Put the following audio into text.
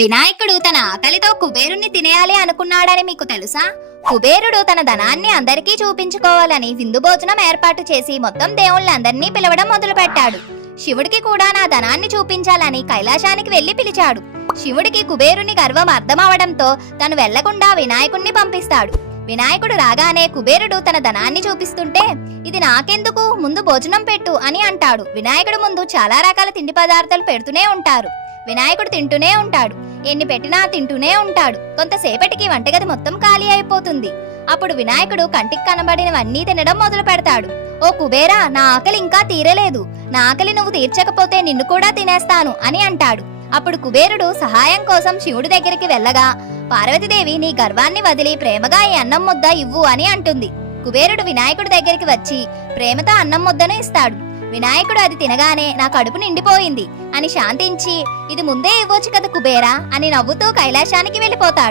వినాయకుడు తన ఆకలితో కుబేరుణ్ణి తినేయాలి అనుకున్నాడని మీకు తెలుసా? కుబేరుడు తన ధనాన్ని అందరికీ చూపించుకోవాలని విందు భోజనం ఏర్పాటు చేసి మొత్తం దేవుళ్ళందరినీ పిలవడం మొదలుపెట్టాడు. శివుడికి కూడా నా ధనాన్ని చూపించాలని కైలాసానికి వెళ్ళి పిలిచాడు. శివుడికి కుబేరుని గర్వం అర్థమవడంతో తను వెళ్ళకుండా వినాయకుణ్ణి పంపిస్తాడు. వినాయకుడు రాగానే కుబేరుడు తన ధనాన్ని చూపిస్తుంటే ఇది నాకెందుకు? ముందు భోజనం పెట్టు అని అంటాడు. వినాయకుడు ముందు చాలా రకాల తిండి పదార్థాలు పెడుతూనే ఉంటారు. వినాయకుడు తింటూనే ఉంటాడు. ఎన్ని పెట్టినా తింటూనే ఉంటాడు. కొంతసేపటికి వంటగది మొత్తం ఖాళీ అయిపోతుంది. అప్పుడు వినాయకుడు కంటికి కనబడినవన్నీ తినడం మొదలు పెడతాడు. ఓ కుబేరా నా ఆకలి ఇంకా తీరలేదు. నా ఆకలి నువ్వు తీర్చకపోతే నిన్ను కూడా తినేస్తాను అని అంటాడు. అప్పుడు కుబేరుడు సహాయం కోసం శివుడి దగ్గరికి వెళ్ళగా పార్వతీదేవి నీ గర్వాన్ని వదిలి ప్రేమగా ఈ అన్నం ముద్ద ఇవ్వు అని అంటుంది. కుబేరుడు వినాయకుడి దగ్గరికి వచ్చి ప్రేమతో అన్నం ముద్దను ఇస్తాడు. వినాయకుడు అది తినగానే నా కడుపు నిండిపోయింది అని శాంతించి ఇది ముందే ఇవ్వచ్చు కదా కుబేరా అని నవ్వుతూ కైలాసానికి వెళ్ళిపోతాడు.